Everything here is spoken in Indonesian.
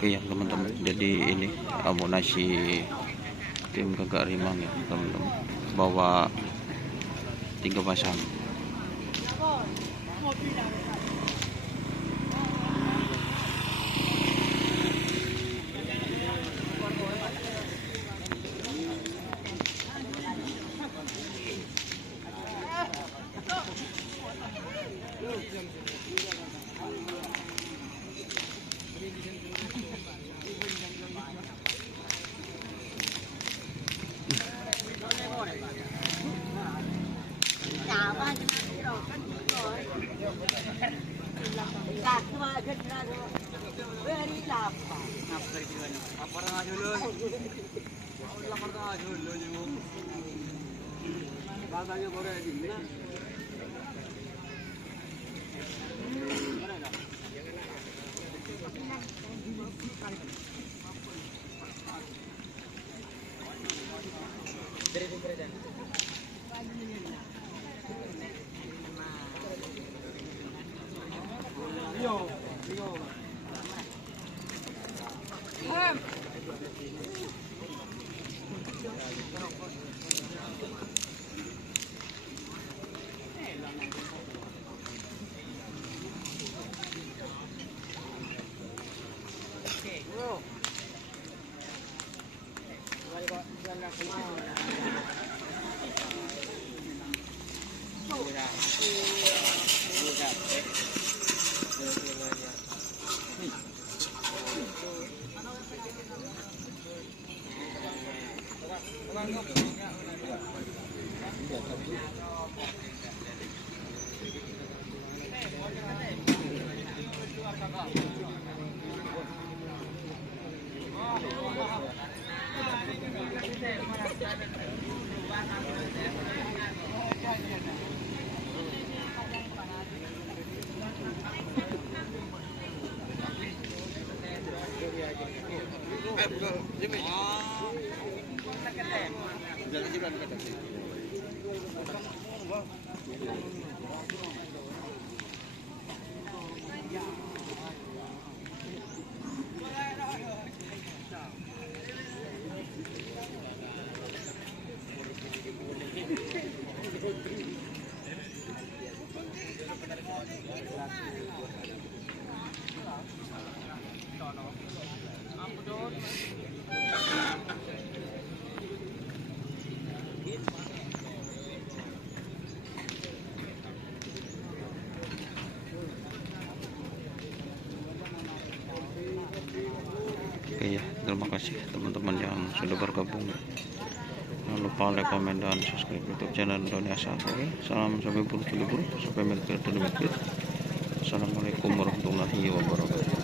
Oke ya teman-teman, jadi ini amunasi tim Gagak Rimang ya teman-teman, bawa 3 pasang. Oke ya, terima kasih teman-teman yang sudah bergabung. Jangan lupa like, komen, dan subscribe YouTube channel Indonesia. Oke, salam sampai bertemu, sampai mikir. Assalamualaikum warahmatullahi wabarakatuh.